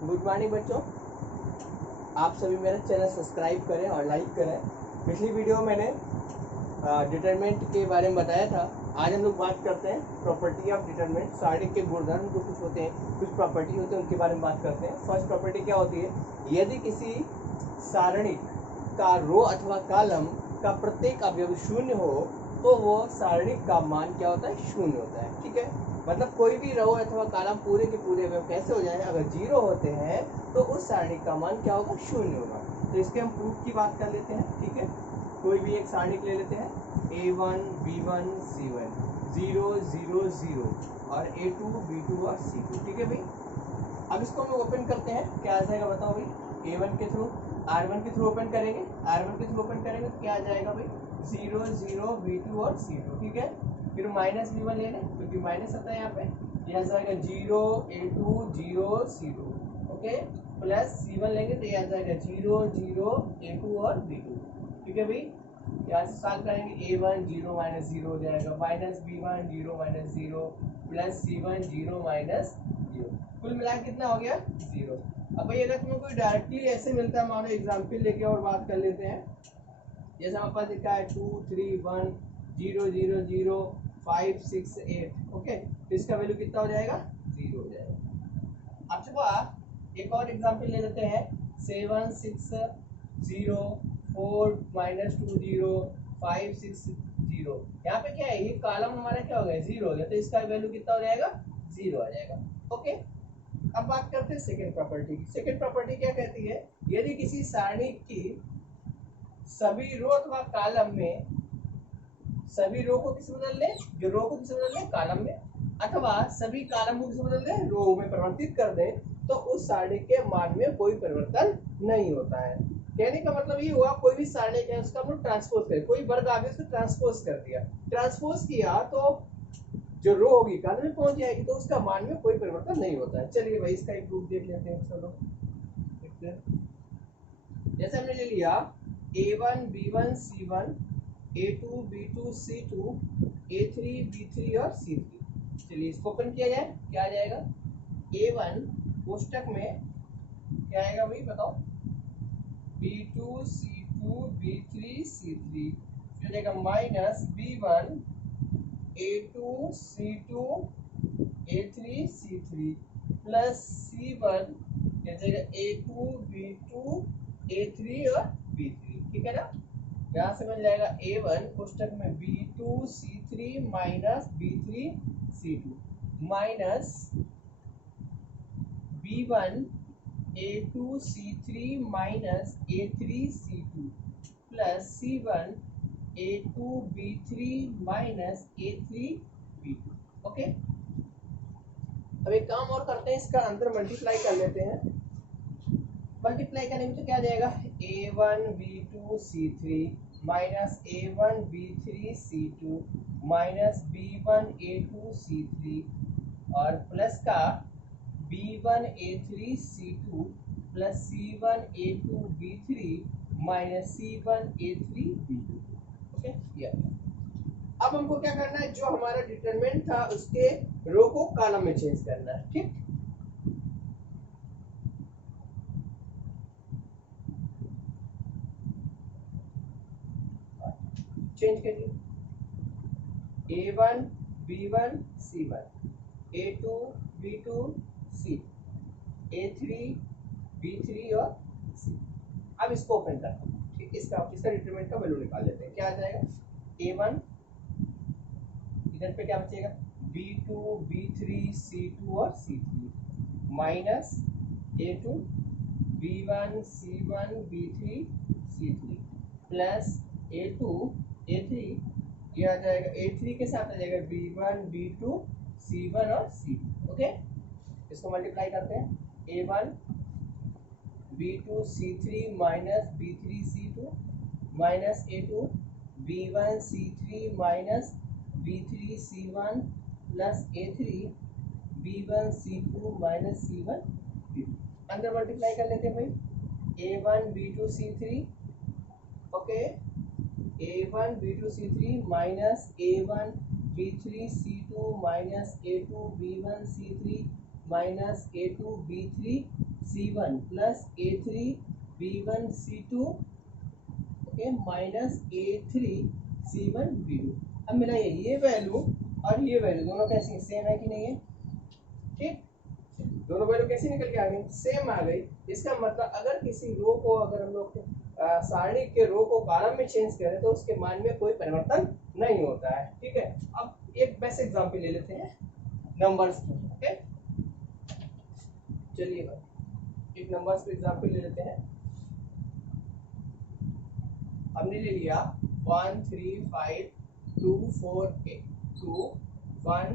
Good morning बच्चों, आप सभी मेरा चैनल सब्सक्राइब करें और लाइक करें। पिछली वीडियो में मैंने डिटरमिनेंट के बारे में बताया था। आज हम लोग बात करते हैं प्रॉपर्टी ऑफ डिटरमिनेंट। सारणिक के गुणधर्म जो कुछ होते हैं, कुछ प्रॉपर्टी होते हैं, उनके बारे में बात करते हैं। फर्स्ट प्रॉपर्टी क्या होती है? यदि किसी सारणिक का रो अथवा कॉलम का प्रत्येक अवयव शून्य हो तो वो सारणिक का मान क्या होता है? शून्य होता है। ठीक है, मतलब कोई भी रो अथवा कॉलम पूरे के पूरे अवयव कैसे हो जाए? अगर जीरो होते हैं तो उस सारणिक का मान क्या होगा? शून्य होगा। तो इसके हम प्रूफ की बात कर लेते हैं। ठीक है, कोई भी एक सारणिक ले लेते हैं, A1 B1 C1 0 0 0 और A2 B2 और C2। ठीक है भाई, अब इसको हम ओपन करते हैं, क्या आ जाएगा बताओ भाई? A1 के थ्रू R1 के थ्रू ओपन करेंगे, R1 के थ्रू ओपन करेंगे तो क्या आ जाएगा भाई? 0 0 B2 और C2। ठीक है, फिर माइनस B1 ले लें क्योंकि माइनस आता है यहाँ पे, यह आ जाएगा 0 A2 0 C2। Okay, plus C1 लेंगे तो यह आ जाएगा 0 0 A2 और B2। ठीक है भाई, यहाँ से सॉल्व करेंगे A1 0 माइनस 0 हो जाएगा, minus B1 0 minus 0 plus C1 0 minus 0, कुल मिला कितना हो गया? 0। अब भाई अगर तुम्हें कोई डायरेक्टली ऐसे मिलता है, मानो एग्जाम्पल लेके और बात कर लेते हैं, जैसे हमारे पास लिखा है 2 3 1 0 0 0 5 6 8। ओके, तो इसका वैल्यू कितना हो जाएगा? 0 हो जाएगा। अब चलो एक और एग्जाम्पल ले लेते हैं, 7 6 0 4 माइनस 2 0 5 6 0। यहाँ पे क्या है? ये कॉलम हमारा क्या हो गया? 0 हो गया, तो इसका वैल्यू कितना हो जाएगा? 0 आ जाएगा। ओके, अब बात करते हैं सेकंड प्रॉपर्टी की। सेकंड प्रॉपर्टी क्या कहती है? यदि किसी सारणी की सभी रो अथवा कॉलम में, सभी रो को किस बदल ले? जो रो को किस बदल ले? कॉलम में, अथवा सभी कॉलम को किस बदल दे? रो में परिवर्तित कर दे, तो उस सारणी के मान में कोई परिवर्तन नहीं होता है। कहने का मतलब ये हुआ, कोई भी सारणी है उसका हम लोग ट्रांसपोज करें, कोई वर्ग आ गया उसको ट्रांसपोज कर दिया, ट्रांसपोज किया तो जो रो होगी कॉलम में पहुंच जाएगी, तो उसका मान में कोई परिवर्तन नहीं होता है। चलिए भाई इसका एक प्रूफ देख लेते हैं। चलो देखते हैं, जैसे हमने ले लिया A1 B1 C1 A2 B2 C2 A3 B3 और C3। चलिए इसको ओपन किया जाए, क्या आ जाएगा? A1 कोष्टक में क्या आएगा भाई बताओ? B2 C2 B3 C3, फिर आएगा minus B1 A2 C2 A3 C3 plus C1 जैसे A2 B2 A3 और B3। ठीक है ना, यहाँ से मिल जाएगा A1 कोष्टक में B2 C3 minus B3 C2 minus B1 A2 C3 minus A3 C2 plus C1 A2 B3 minus A3 B2। Okay, अब एक काम और करते हैं, इसका अंदर मल्टीप्लाई कर लेते हैं। मल्टीप्लाई करने में तो क्या जाएगा? A1 B2 C3 minus A1 B3 C2 minus B1 A2 C3 और प्लस का B1 A3 C2 plus C1 A2 B3 minus C1 A3 B2। Okay, किया। अब हमको क्या करना है? जो हमारा डिटरमिनेंट था उसके रो को कॉलम में चेंज करना है। ठीक, चेंज करिए। A1 B1 C1 A2 B2 C A3 B3 और C। अब इसको ओपन करते हैं। ठीक, इसका डिटरमिनेंट का वैल्यू निकाल लेते हैं, क्या आ जाएगा? A1 इधर पे क्या बचेगा? B2 B3 C2 और C3 minus A2 B1 C1 B3 C3 plus A2 A3, ये आ जाएगा A3 के साथ आ जाएगा B1 B2 C1 और C2। ओके, इसको मल्टीप्लाई करते हैं, A1 B2 C3 minus B3 C2 minus A2 B1 C3 minus B3 C1 plus A3 B1 C2 minus C1 B2। अंदर मल्टीप्लाई कर लेते हैं भाई, A1 B2 C3, okay, A1 B2 C3 minus A1 B3 C2 minus A2 B1 C3 minus A2 B3 C1 plus A3 B1 C2 okay minus A3 C1 B2। अब मिलाइए ये value और ये value दोनों कैसी सेम है कि नहीं है? ठीक, दोनों वैल्यू कैसी निकल के आ गई? सेम आ गई। इसका मतलब अगर किसी रो को अगर हम लोग सारणी के रो को कॉलम में चेंज करें तो उसके मान में कोई परिवर्तन नहीं होता है। ठीक है, अब एक बेस्ट एग्जांपल ले लेते हैं नंबर्स की। ओके, चलिए एक नंबर्स पे एग्जांपल ले लेते हैं। हमने ले लिया 1 3 5 2 4 8 2 1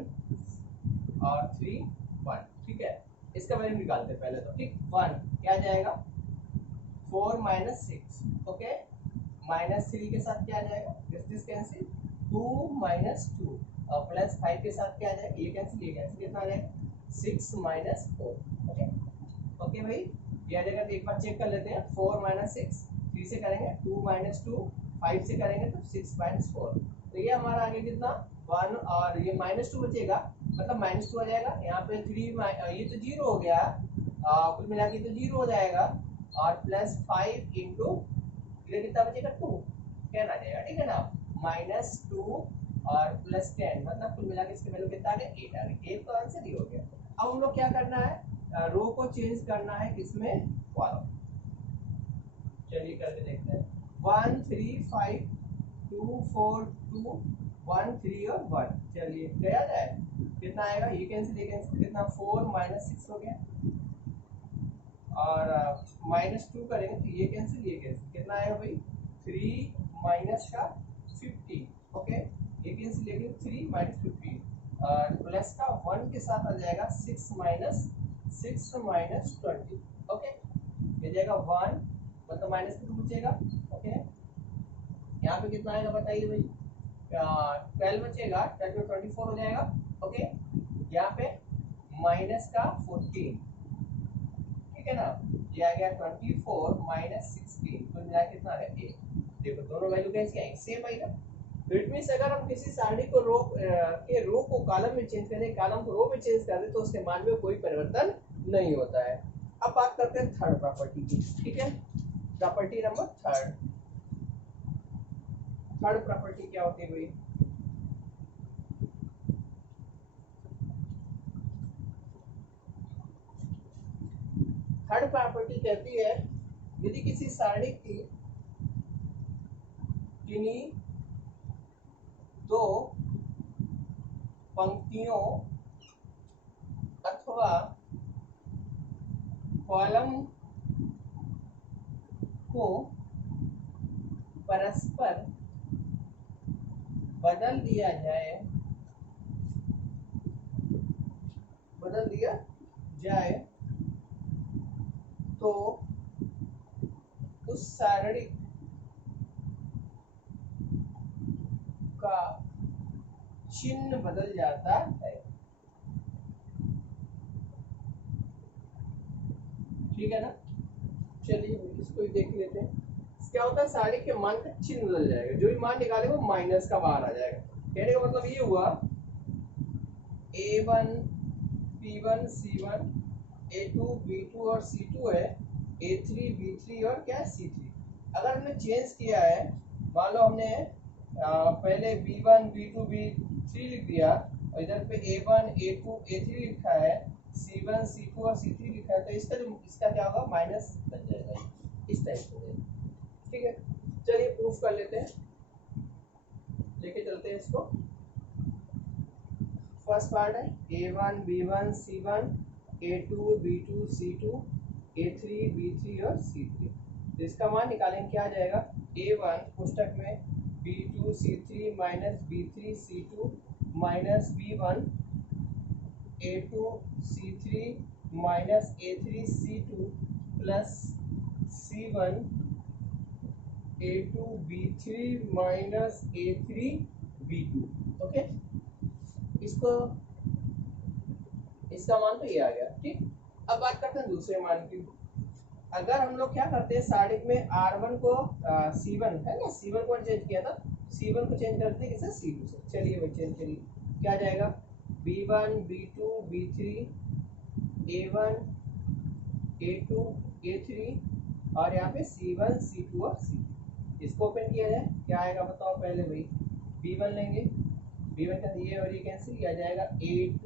और 3 1। ठीक है, इसका वैल्यू निकालते हैं पहले तो। ठीक, 1 क्या जाएगा 4 माइनस 6 ओके, माइनस 3 के साथ क्या आ जाएगा दिस कैंसिल 2 माइनस 2 और प्लस 5 के साथ क्या आ जाएगा ये कैंसिल कितना आ जाएगा 6 माइनस 4। ओके ओके भाई, ये आ जाएगा। तो एक बार चेक कर लेते हैं 4 माइनस 6 3 से करेंगे 2 माइनस 2 5 से करेंगे तो 6 माइनस 4। तो ये हमारा आगे कितना 1 और ये माइनस 2 बचेगा, मतलब माइनस 2 आ जाएगा। यहाँ पे 3 ये तो 0 हो गया, कुल मिला के तो 0 हो जाएगा और प्लस 5 इंटू ये कितना बचेगा 2 10 आ जाएगा। ठीक है ना, माइनस 2 और प्लस 10 मतलब कुल मिला के इसके वैल्यू कितना आ गया 8 आ गया। 8 तो आंसर ही हो गया। अब हम लोग क्या करना है, रो को चेंज करना है किसमें कॉलम। चलिए करके देखते हैं 1 3 5 2 4 2 1 3 और 1। चलिए गया जाए कितना आएगा ये कैंसिल कितना 4 माइनस 6 हो गया और माइनस 2 करेंगे तो ये कैंसिल कितना आएगा भाई 3 माइनस का 50। ओके, ये कैंसिल 3 माइनस 50 और प्लस का 1 के साथ आ जाएगा 6 माइनस 20। ओके, ये जाएगा 1 मतलब माइनस 2 बचेगा। ओके, यहाँ पे कितना आएगा बताइए भाई 12 बचेगा, 12 में 24 हो जाएगा। ओके, यहाँ पे माइनस का 14। ठीक है ना, ये आ गया 24 माइनस 16 तो मिला कितना आ गया 8। देखो दोनों वैल्यू कैसी आएगी सेम आएगा। तो इट मींस अगर हम किसी सारणी को रो को कॉलम में चेंज करें, कॉलम को रो में चेंज कर दें तो उसके मान में कोई परिवर्तन नहीं होता है। अब बात करते हैं थर्ड प्रॉपर्टी की। ठीक है, प्रॉपर्टी नंबर थर्ड प्रॉपर्टी क्या होती है भाई? थर्ड प्रॉपर्टी कहती है यदि किसी सारणी की किन्हीं दो पंक्तियों अथवा कॉलम को परस्पर बदल दिया जाए तो उस सारणी का चिन्ह बदल जाता है। ठीक है ना, चलिए इसको ही देख लेते हैं। क्या होता है सारणी के मान का चिन्ह बदल जाएगा, जो भी मान निकालेगा वो माइनस का बाहर आ जाएगा। कहने का मतलब ये हुआ A1 P1 C1 A2 B2 और C2 है, A3 B3 और क्या C3। अगर हमने चेंज किया है, मान लो हमने पहले B1 B2 B3 लिख दिया और इधर पे A1 A2 A3 लिखा है, C1 C2 और C3 लिखा है, तो इसका क्या होगा माइनस बन जाएगा इस टाइप से। ठीक है, चलिए प्रूफ कर लेते हैं, लेके चलते हैं इसको। फर्स्ट पार्ट है A1 B1 C1 A2 B2 C2 A3 B3 और C3। तो इसका मान निकालेंगे क्या आ जाएगा A1 पुस्तक में B2 C3 minus B3 C2 minus B1 A2 C3 minus A3 C2 plus C1 A2 B3 minus A3 B2। Okay, इसका मान तो ये आ गया। ठीक, अब बात करते हैं दूसरे मान की। अगर हम लोग क्या करते हैं सारणी में R1 को C1 है ना, C1 को चेंज किया था, C1 को चेंज करते हैं किसे C2 से। चलिए वो चेंज करिए, क्या जाएगा B1 B2 B3 A1 A2 A3 और यहाँ पे C1 C2 और C3। इसको ओपन किया जाए, क्या आएगा बताओ पहले भाई। B1 लेंगे, B1 का ये और ये कैंसिल किया जाएगा, A2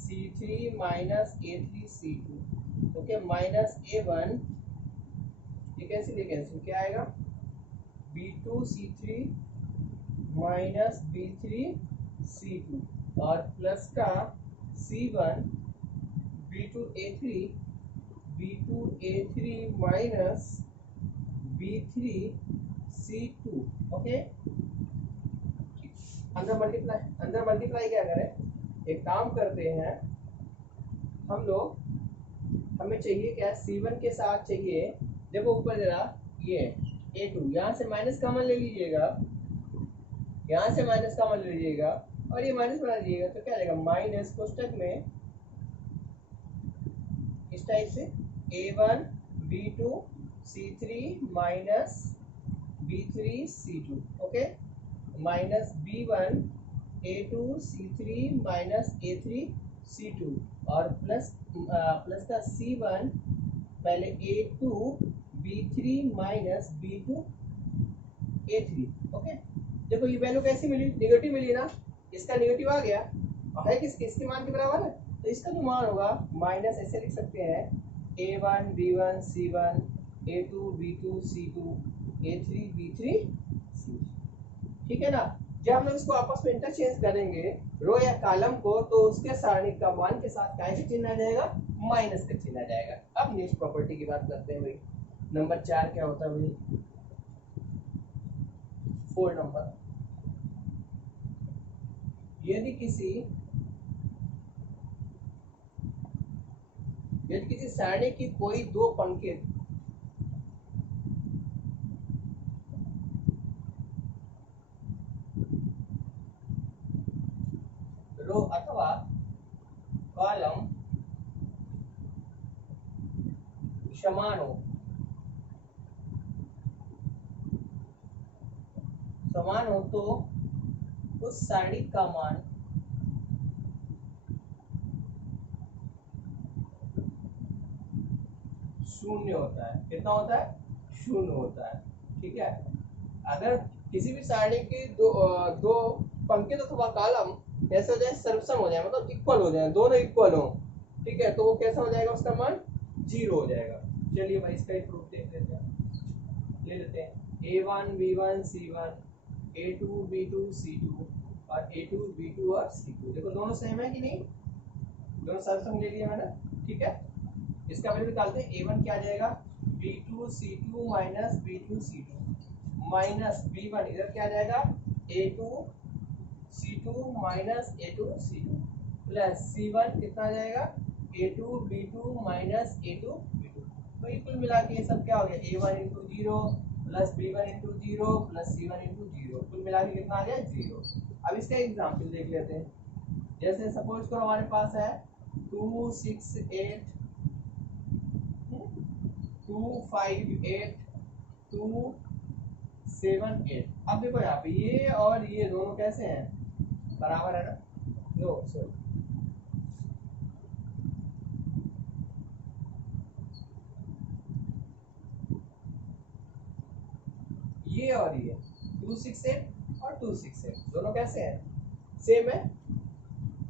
C3 minus A3 C2, okay, minus A1, ये कैंसिल क्या आएगा, B2 C3 minus B3 C2 और प्लस का C1 B2 A3 minus B3 C2, okay. अंदर मल्टीप्लाई क्या करें, एक काम करते हैं हम लोग, हमें चाहिए क्या, C1 के साथ चाहिए, देखो ऊपर जरा ये A2, यहाँ से माइनस कॉमन ले लीजिएगा, यहाँ से माइनस कॉमन ले लीजिएगा और ये माइनस बना दीजिएगा, तो क्या आएगा, माइनस कोष्टक में इस टाइप से A1 B2 C3 minus B3 C2, okay, minus B1 A2 C3 minus A3 C2 और प्लस का C1 पहले A2 B3 minus B2 A3, okay. देखो ये वैल्यू कैसी मिली, निगेटिव मिली ना, इसका निगेटिव आ गया और है किसके मान के बराबर है, तो इसका जो मान होगा माइनस ऐसे लिख सकते हैं, A1 B1 C1 A2 B2 C2 A3 B3 C, ठीक है ना। जब हम लोग इसको आपस में इंटरचेंज करेंगे रो या कॉलम को, तो उसके सारणी का मान के साथ क्या चिन्ह आ जाएगा, माइनस का चिन्ह आ जाएगा। अब नेक्स्ट प्रॉपर्टी की बात करते हैं भाई, नंबर 4 क्या होता है भाई, 4 नंबर, यदि किसी सारणी की कोई दो पंक्ति रो अथवा कॉलम समान हो तो उस सारणी का मान शून्य होता है। कितना होता है, शून्य होता है, ठीक है। अगर किसी भी सारणी की दो पंक्ति अथवा कॉलम ऐसा हो जाए, सर्वसम हो जाए, मतलब इक्वल हो जाए, दोनों इक्वल हो, ठीक है, तो वो कैसा हो जाएगा, उसका मान 0 हो जाएगा। चलिए भाई इसका एक प्रूफ देख लेते हैं, ले लेते हैं A1 B1 C1 A2 B2 C2 और A2 B2 और C2। देखो दोनों सेम है कि नहीं, दोनों सर्वसम ले लिया मैंने, ठीक है। इसका वैल्यू निकालते हैं, A1 क्या आ जाएगा, B2 C2 minus B2 C2 minus B1 इधर क्या आ जाएगा, A2 C2 minus A2 C2 plus C1 कितना आ जाएगा, A2 B2 minus A2 B2। तो कुल मिला के ये सब क्या हो गया, A1 into 0 plus B1 into 0 plus C1 into 0, कुल मिला के कितना आ गया, 0। अब इसका एग्जाम्पल देख लेते हैं, जैसे सपोज करो हमारे पास है 2 6 8 2 5 8 2 7 8। अब देखो यहाँ पे ये और ये दोनों कैसे हैं, बराबर है ना, नो सॉरी, ये और ये 2 6 8 और 2 6 8 दोनों कैसे हैं, सेम है।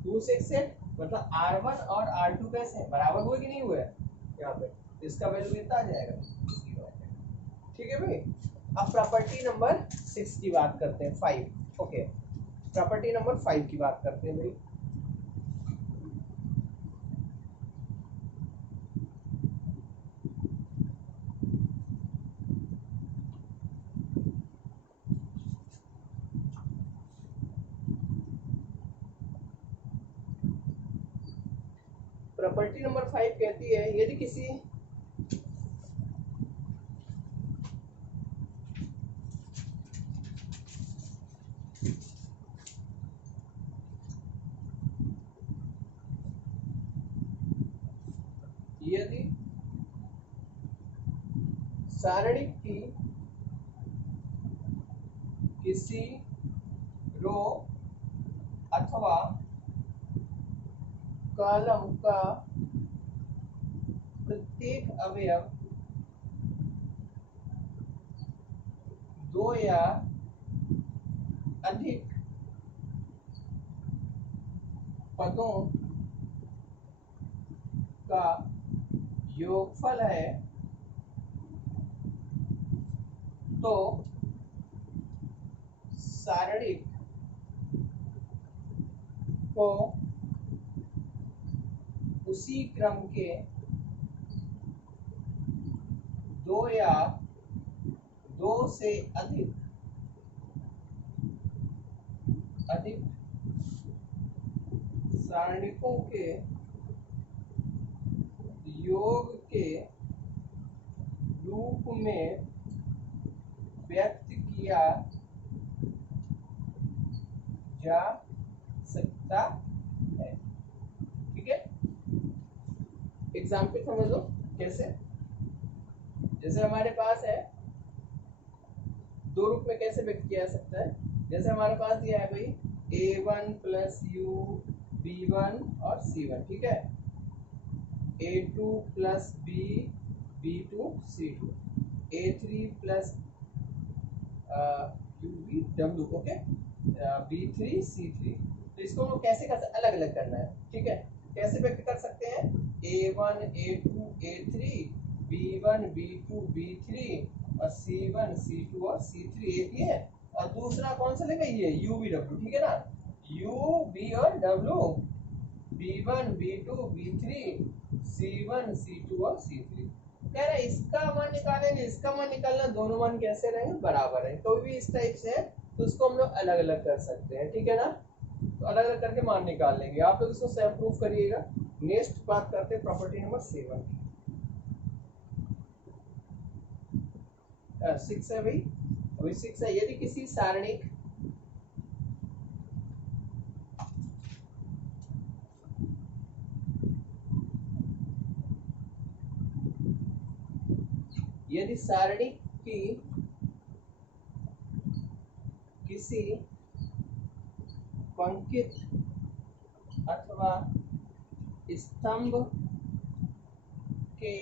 2 6 8 मतलब R1 और R2 कैसे हैं, बराबर हुए कि नहीं हुए यहाँ पे, इसका वैल्यू कितना आ जाएगा, ठीक है भाई। अब प्रॉपर्टी नंबर 6 की बात करते हैं, 5, ओके, प्रॉपर्टी नंबर 5 की बात करते हैं भाई। प्रॉपर्टी नंबर 5 कहती है, यदि किसी सारणी की किसी रो अथवा कॉलम का प्रत्येक अवयव दो या अधिक पदों का योगफल है तो सारणिक को उसी क्रम के दो या दो से अधिक सारणिकों के योग के रूप में व्यक्त किया जा सकता है। ठीक है, एग्जाम्पल समझ लो कैसे। जैसे हमारे पास है दो रूप में कैसे व्यक्त किया जा सकता है। जैसे हमारे पास दिया है भाई a1 प्लस यू b1 और c1, ठीक है, a2 plus b b2 c2, a3 plus ub w, okay, b3 c3। तो इसको हम लोग कैसे कर सकते, अलग अलग करना है। ठीक है, कैसे व्यक्त कर सकते हैं, a1 a2 a3 b1 b2 b3 और c1 c2 और c3 एक ही है। और दूसरा कौन सा लेंगे, ये u v w, ठीक है ना, u b और w, b1 b2 b3 c1 c2 और c3। कह रहे इसका मान निकालेंगे, इसका मान निकालना, दोनों मान कैसे रहेंगे, बराबर है। कोई भी इस टाइप से है तो उसको हम लोग अलग अलग कर सकते हैं। ठीक है ना, तो अलग अलग करके मान निकाल लेंगे। आप लोग इसको सेल्फ प्रूफ करिएगा। नेक्स्ट बात करते हैं प्रॉपर्टी नंबर 7 6 है भाई, अभी 6 है। यदि किसी सारणिक की किसी पंक्ति अथवा स्तंभ के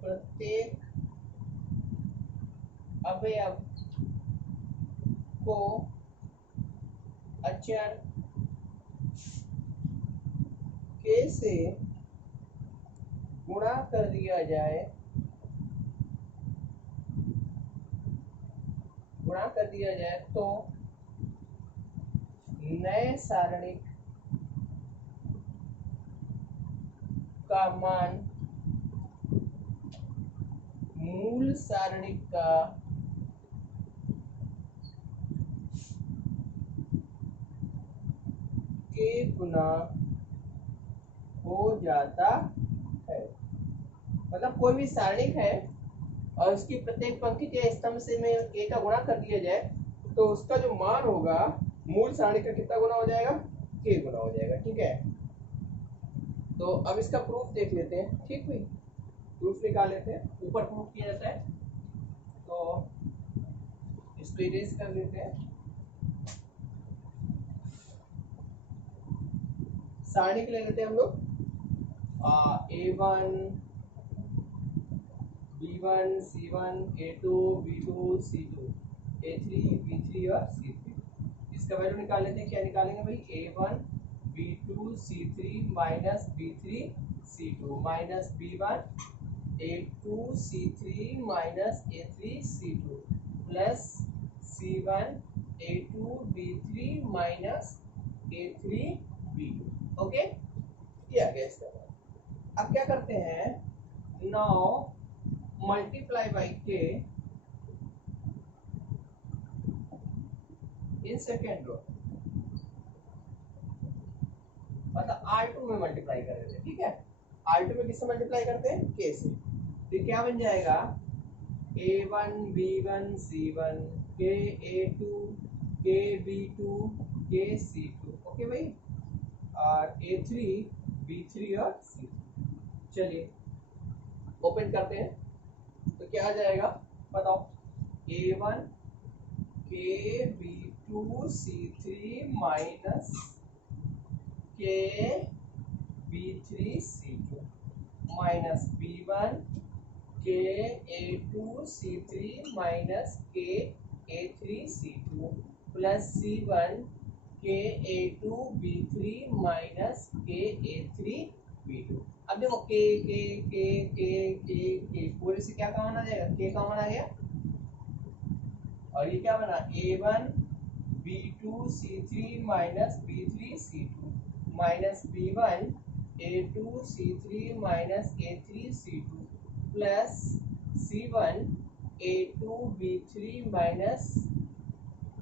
प्रत्येक अवयव को अचर के से गुणा कर दिया जाए, तो नए सारणिक का मान मूल सारणिक का k गुना हो जाता है। मतलब कोई भी सारणिक है और उसकी प्रत्येक पंक्ति के स्तंभ से में k का गुणा कर दिया जाए तो उसका जो मान होगा मूल सारणी का कितना गुना हो जाएगा, k गुना हो जाएगा। ठीक है, तो अब इसका प्रूफ देख लेते हैं। ठीक भाई, प्रूफ निकाल लेते हैं। ऊपर प्रूफ किया जाता है तो इसको इरेज कर लेते हैं। सारणी के ले लेते हैं हम लोग a1 b1 c1 a2 b2 c2 a3 b3 और c3। इसका वैल्यू निकाल लेते हैं। क्या निकालेंगे भाई, a1 b2 c3 minus b3 c2 minus b1 a2 c3 minus a3 c2 plus c1 a2 b3 minus a3 b2। Okay, किया गया इसका। अब क्या करते हैं, 9 मल्टीप्लाई बाई के इन सेकेंड रो, मतलब R2 में मल्टीप्लाई कर देते हैं। ठीक है, R2 में किससे मल्टीप्लाई करते हैं, k से। तो क्या बन जाएगा, a1 b1 c1 k a2 k b2 k c2। Okay भाई, और a3 b3 और c। चलिए ओपन करते हैं तो क्या आ जाएगा बताओ, a1 k b2 c3 minus k b3 c2 minus B1 के A2C3 माइनस के A3C2 प्लस C1 के A2B3 माइनस के A3B2। अब देखो के पूरे से क्या कॉमन आ जाएगा, के कॉमन आ गया, और ये क्या बना A1 B2C3 minus B3C2 minus B1 A2C3 minus A3C2 plus C1 A2B3 minus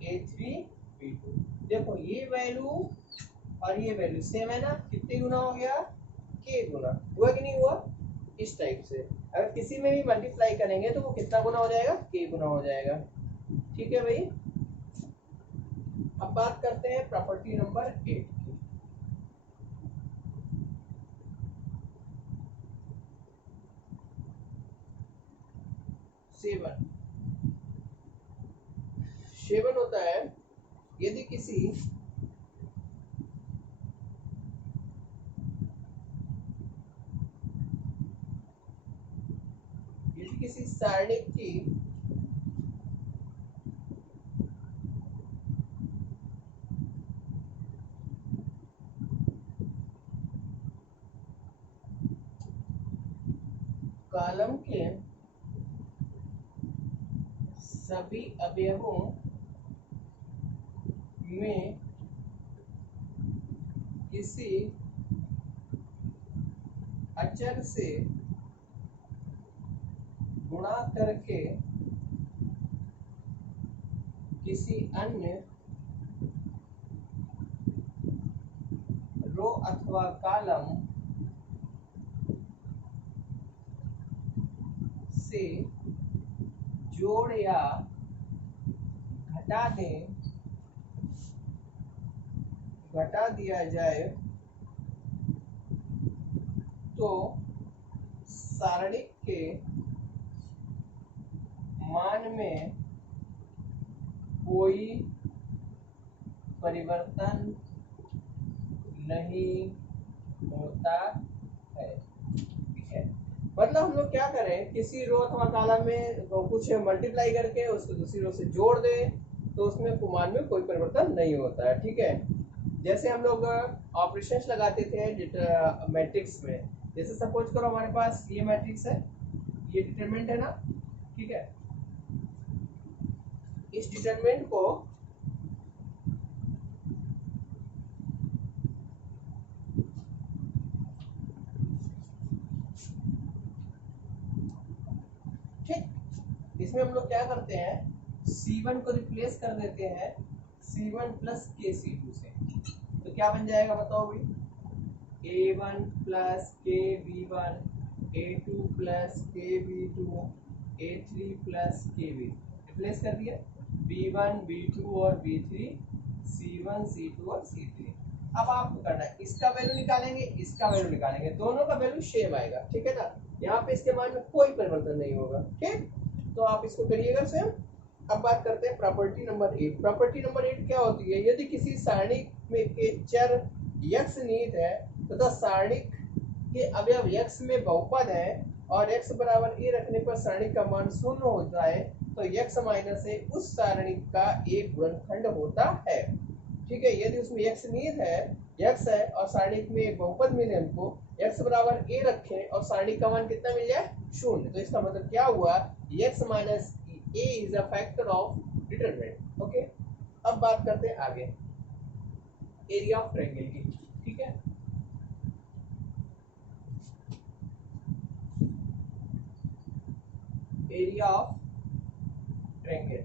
A3B2। देखो ये वैल्यू और ये वैल्यू सेम है ना, कितने गुना हो गया, के गुना हुआ कि नहीं हुआ। इस टाइप से अगर किसी में भी मल्टीप्लाई करेंगे तो वो कितना गुना हो जाएगा, के गुना हो जाएगा। ठीक है भाई। अब बात करते हैं प्रॉपर्टी नंबर 8 की। सेवन होता है यदि किसी सारणिक की कॉलम के सभी अवयवों में किसी अचर से गुणा करके किसी अन्य रो अथवा कॉलम से जोड़ या घटा दिया जाए तो सारणिक के मान में कोई परिवर्तन नहीं होता है। ठीक है, मतलब हम लोग क्या करें, किसी रो अथवा कॉलम में कुछ मल्टीप्लाई करके उसको दूसरी रो से जोड़ दे तो उसमें मान में कोई परिवर्तन नहीं होता है। ठीक है, जैसे हम लोग ऑपरेशंस लगाते थे मैट्रिक्स में, जैसे सपोज करो हमारे पास ये मैट्रिक्स है, ये डिटरमिनेंट है ना। ठीक है, इस डिटरमिनेंट को इसमें हम लोग क्या करते हैं, C1 को रिप्लेस कर देते हैं C1 प्लस के C2 से, तो क्या बन जाएगा बताओ भाई, A1 प्लस के B1 A2 प्लस के B2 A3 प्लस के B, रिप्लेस कर दिया B1 B2 और B3 C1 C2 और C3। अब आपको करना है इसका वैल्यू निकालेंगे, इसका वैल्यू निकालेंगे, दोनों का वैल्यू सेम आएगा। ठीक है ना, यहाँ पे इसके मान में कोई परिवर्तन नहीं होगा। ठीक, तो आप इसको करिएगा सेम। अब बात करते हैं प्रॉपर्टी नंबर 8। प्रॉपर्टी नंबर 8 क्या होती है, यदि किसी सारणिक में के चर x निहित है तथा सारणिक के अवयव x में बहुपद है और x बराबर a रखने पर सारणिक का मान 0 होता है तो x माइनस a उस सारणिक का एक गुणनखंड होता है। ठीक है, यदि उसमें x निहित है, x है और सारणिक में एक बहुपद मिले हमको, x बराबर a रखें और सारणिक का मान कितना मिल जाए, 0, तो इसका मतलब क्या हुआ, x minus a is a factor of determinant. Okay, अब बात करते हैं आगे एरिया ऑफ ट्रायंगल की। ठीक है, एरिया ऑफ ट्रायंगल,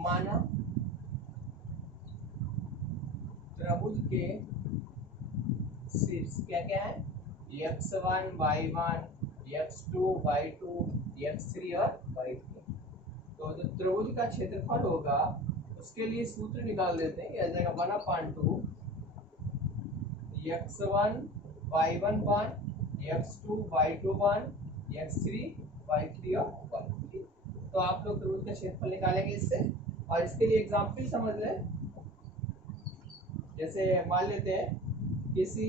माना त्रिभुज के शीर्ष क्या क्या है, x1 y1 x2 y2 x3 और y3। तो जो त्रिभुज का क्षेत्रफल होगा उसके लिए सूत्र निकाल देते हैं, आ जाएगा 1/2 x1 y1 1 x2 y2 1 x3 y3 और 1। तो आप लोग त्रिभुज का क्षेत्रफल निकालेंगे इससे, और इसके लिए एग्जाम्पल समझ लें। जैसे मान लेते हैं किसी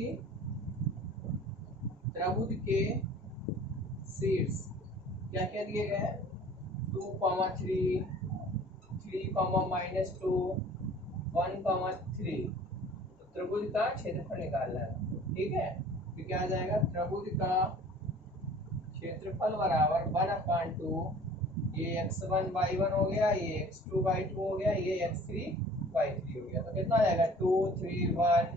त्रिभुज के शीर्ष क्या क्या दिए गए हैं, 2, 3, -2, 1, 3। तो त्रिभुज का क्षेत्रफल निकालना है, ठीक है। तो क्या आ जाएगा, त्रिभुज का क्षेत्रफल बराबर 1/2, ये x1/1 हो गया, ये x2/2 हो गया, ये x3/3 हो गया। तो कितना आ जाएगा, 2, 3, 1,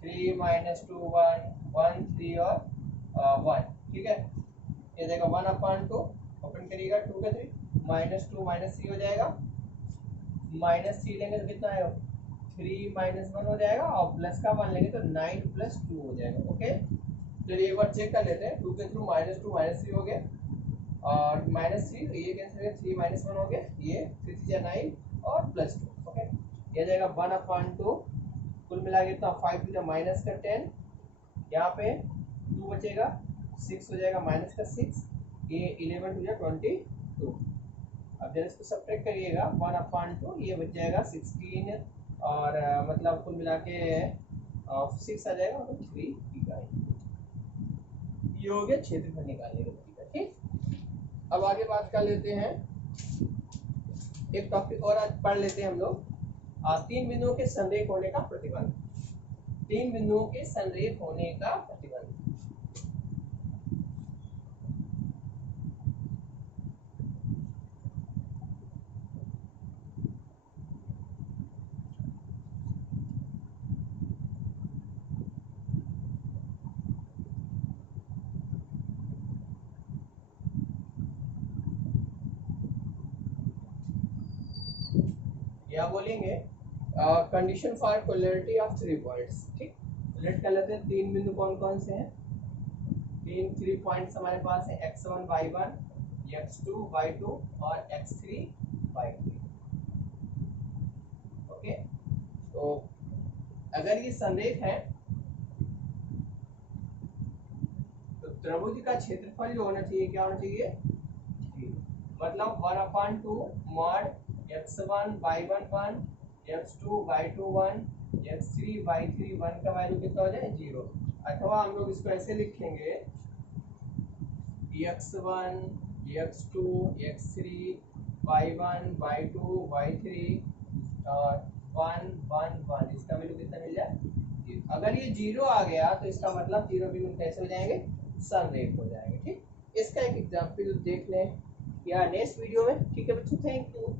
3 -2, 1, 1, 3 और 1, ठीक है। ये देगा 1/2, ओपन करिएगा 2 का 3, -2 -3 हो जाएगा, -3 लेंगे तो कितना आएगा, 3 - 1 हो जाएगा, और प्लस का 1 लेंगे तो 9 + 2 हो जाएगा। ओके, चलिए एक बार चेक कर लेते हैं। 2 के थ्रू -2 -3 हो गया, और -3 ये कैंसिल हो गया, 3 - 1 हो गया, ये 3 3 9 और +2। ओके, ये जाएगा 1/2, कुल मिला के तो 5 टू -10, यहाँ पे 2 बचेगा, 6 हो जाएगा -6, ये 11 टू 22। अब जब इसको सब्ट्रैक्ट करिएगा 1/2, ये बच जाएगा 16, और मतलब कुल मिला के 6 आ जाएगा, और 3 इकाई। ये हो गया क्षेत्रफल निकालने का तरीका, ठीक। अब आगे बात कर लेते हैं, एक टॉपिक और आज पढ़ लेते हैं हम लोग, 3 बिंदुओं के संरेख होने का प्रतिबंध। 3 बिंदुओं के संरेख होने का प्रतिबंध। क्या बोलेंगे, कंडीशन फॉर कोलैरिटी ऑफ 3 पॉइंट्स, ठीक। लेट कर लेते हैं 3 बिंदु कौन कौन से हैं। 3 पॉइंट्स हमारे पास है, x1/1, x2/2 और x3/3। ओके, तो अगर ये संरेख है तो त्रिभुज का क्षेत्रफल जो होना चाहिए, क्या होना चाहिए, मतलब 1/2 mod x1/1 1, x2/2 1, x3/3 1 का वैल्यू कितना हो जाए, 0। अथवा हम लोग इसको ऐसे लिखेंगे, x1, x2, x3, y1, y2, y3 और 1, 1, 1, इसका वैल्यू कितना मिल जाए। अगर ये 0 आ गया तो इसका मतलब 0 बिंदु कैसे हो जाएंगे, संरेख हो जाएंगे, ठीक। इसका एक एग्जाम्पल देख लें या नेक्स्ट वीडियो में, ठीक है बच्चों, थैंक यू।